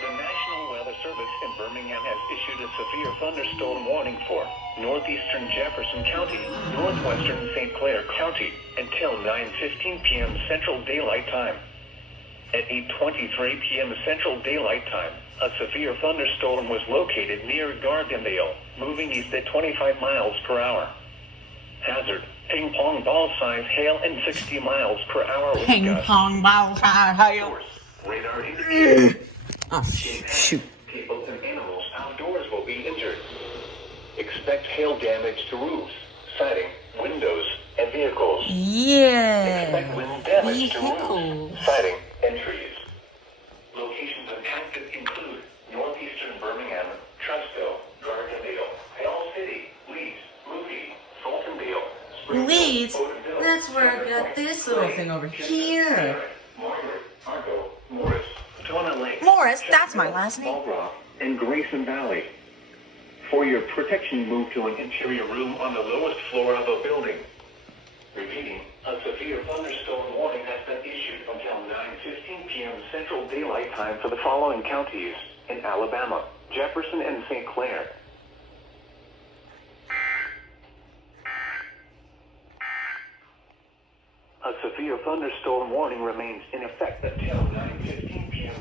The National Weather Service in Birmingham has issued a severe thunderstorm warning for northeastern Jefferson County, northwestern St. Clair County, until 9:15 p.m. Central Daylight Time. At 8:23 p.m. Central Daylight Time, a severe thunderstorm was located near Gardendale, moving east at 25 miles per hour. Hazard: ping pong ball size hail and 60 miles per hour with Ping gusts. pong ball hail. Source: radar indicates Oh, shoot. people and animals outdoors will be injured. Expect hail damage to roofs, siding, windows, and vehicles. Expect Yeah. wind damage to Vehicles. roofs, siding, and trees. Locations impacted include northeastern Birmingham, Trustville, Gardendale, Hale City, Leeds, Moody, Fultondale, Springfield, Leeds? Odinville, That's where I got this little thing over here. Margaret, Argo, Morris, Tona Lake, Morris, that's my last name. Marlborough, and Grayson Valley. For your protection, move to an interior room on the lowest floor of a building. Repeating, a severe thunderstorm warning has been issued until 9:15 p.m. Central Daylight Time for the following counties in Alabama, Jefferson, and St. Clair. A severe thunderstorm warning remains in effect until 9:15 p.m.